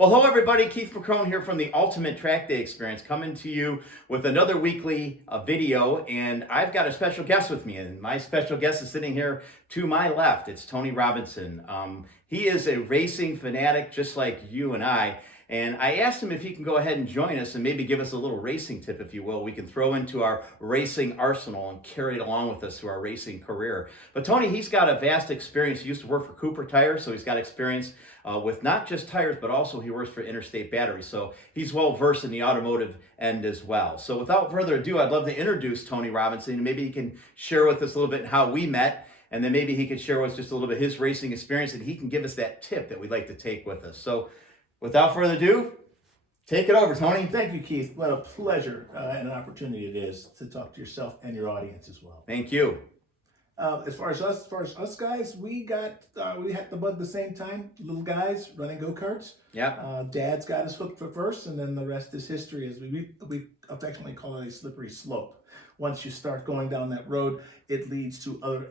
Well, hello everybody. Keith McCrone here from the Ultimate Track Day Experience, coming to you with another weekly video. And I've got a special guest with me, and my special guest is sitting here to my left. It's Tony Robinson. He is a racing fanatic, just like you and I. And I asked him if he can go ahead and join us and maybe give us a little racing tip, if you will, we can throw into our racing arsenal and carry it along with us through our racing career. But Tony, he's got a vast experience. He used to work for Cooper Tires, so he's got experience with not just tires, but also he works for Interstate Battery. So he's well versed in the automotive end as well. So without further ado, I'd love to introduce Tony Robinson, and maybe he can share with us a little bit how we met. And then maybe he could share with us just a little bit his racing experience, and he can give us that tip that we'd like to take with us. So without further ado, take it over, Tony. Thank you, Keith. What a pleasure and an opportunity it is to talk to yourself and your audience as well. Thank you. As far as us guys, we had the bug the same time. Little guys running go-karts. Yeah. Dad's got us hooked for first, and then the rest is history. As we affectionately call it, a slippery slope. Once you start going down that road, it leads to other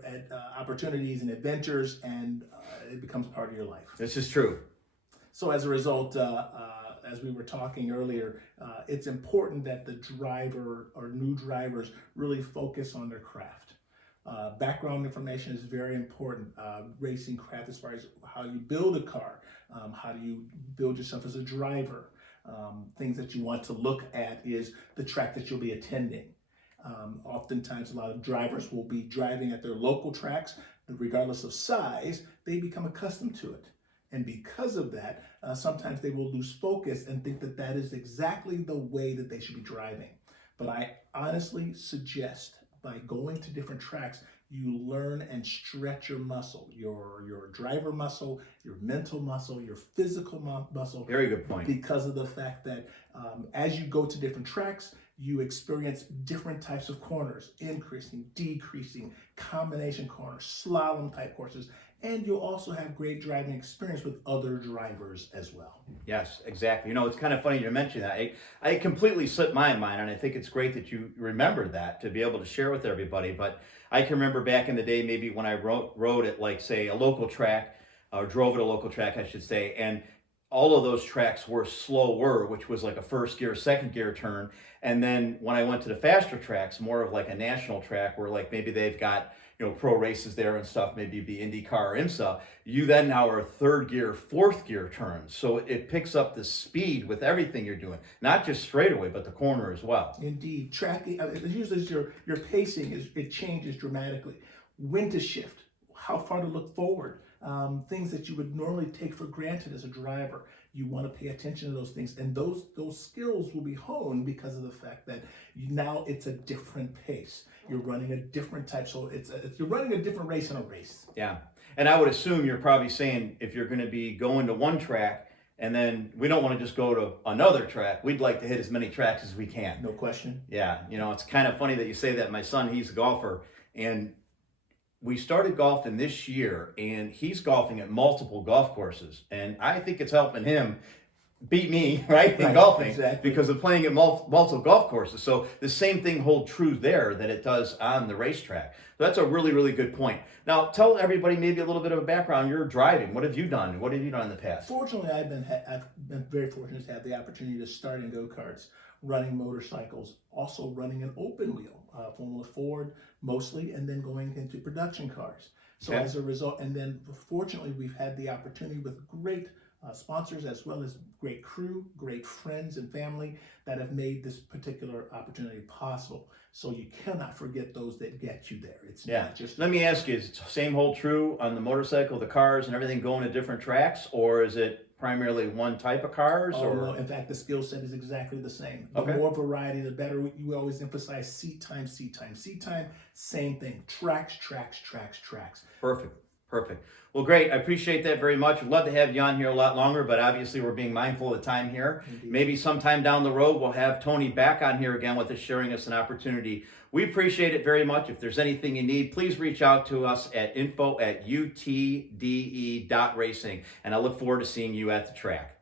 opportunities and adventures, and it becomes part of your life. This is true. So as a result, as we were talking earlier, it's important that the driver or new drivers really focus on their craft. Background information is very important. Racing craft, as far as how you build a car, how do you build yourself as a driver. Things that you want to look at is the track that you'll be attending. Oftentimes, a lot of drivers will be driving at their local tracks, regardless of size. They become accustomed to it. And because of that, sometimes they will lose focus and think that that is exactly the way that they should be driving. But I honestly suggest by going to different tracks, you learn and stretch your muscle, your driver muscle, your mental muscle, your physical muscle. Very good point. Because of the fact that as you go to different tracks, you experience different types of corners, increasing, decreasing, combination corners, slalom type courses, and you'll also have great driving experience with other drivers as well. Yes, exactly. You know, it's kind of funny you mention that. I completely slipped my mind, and I think it's great that you remembered that to be able to share with everybody. But I can remember back in the day, maybe when I rode at, like, say, a local track, or drove at a local track, I should say, and all of those tracks were slower, which was like a first gear, second gear turn. And then when I went to the faster tracks, more of like a national track where like maybe they've got, you know, pro races there and stuff, maybe it'd be IndyCar or IMSA, you then now are third gear, fourth gear turns. So it picks up the speed with everything you're doing, not just straightaway, but the corner as well. Indeed. Tracking, usually your pacing, it changes dramatically. When to shift, how far to look forward. Things that you would normally take for granted as a driver. You want to pay attention to those things, and those skills will be honed because of the fact that now it's a different pace. You're running a different type, so you're running a different race in a race. Yeah, and I would assume you're probably saying if you're going to be going to one track, and then we don't want to just go to another track. We'd like to hit as many tracks as we can. No question. Yeah, you know, it's kind of funny that you say that. My son, he's a golfer, and we started golfing this year, and he's golfing at multiple golf courses, and I think it's helping him beat me, right, in golfing, exactly. because of playing at multiple golf courses. So the same thing holds true there that it does on the racetrack. So that's a really, really good point. Now, tell everybody maybe a little bit of a background. You're driving. What have you done? What have you done in the past? Fortunately, I've been very fortunate to have the opportunity to start in go-karts, running motorcycles, also running an open wheel, Formula Ford mostly, and then going into production cars. So Okay. as a result, and then fortunately, we've had the opportunity with great sponsors as well as great crew, great friends and family that have made this particular opportunity possible. So you cannot forget those that get you there. It's not just... Let me ask you, is it the same hold true on the motorcycle, the cars and everything going to different tracks, or is it primarily one type of cars? Oh, or no. In fact, the skill set is exactly the same. The Okay. more variety, the better. You always emphasize seat time, seat time, seat time. Same thing. Tracks, tracks, tracks, tracks. Perfect. Perfect. Well, great. I appreciate that very much. We'd love to have you on here a lot longer, but obviously we're being mindful of the time here. Indeed. Maybe sometime down the road, we'll have Tony back on here again with us, sharing us an opportunity. We appreciate it very much. If there's anything you need, please reach out to us at info@utde.racing, and I look forward to seeing you at the track.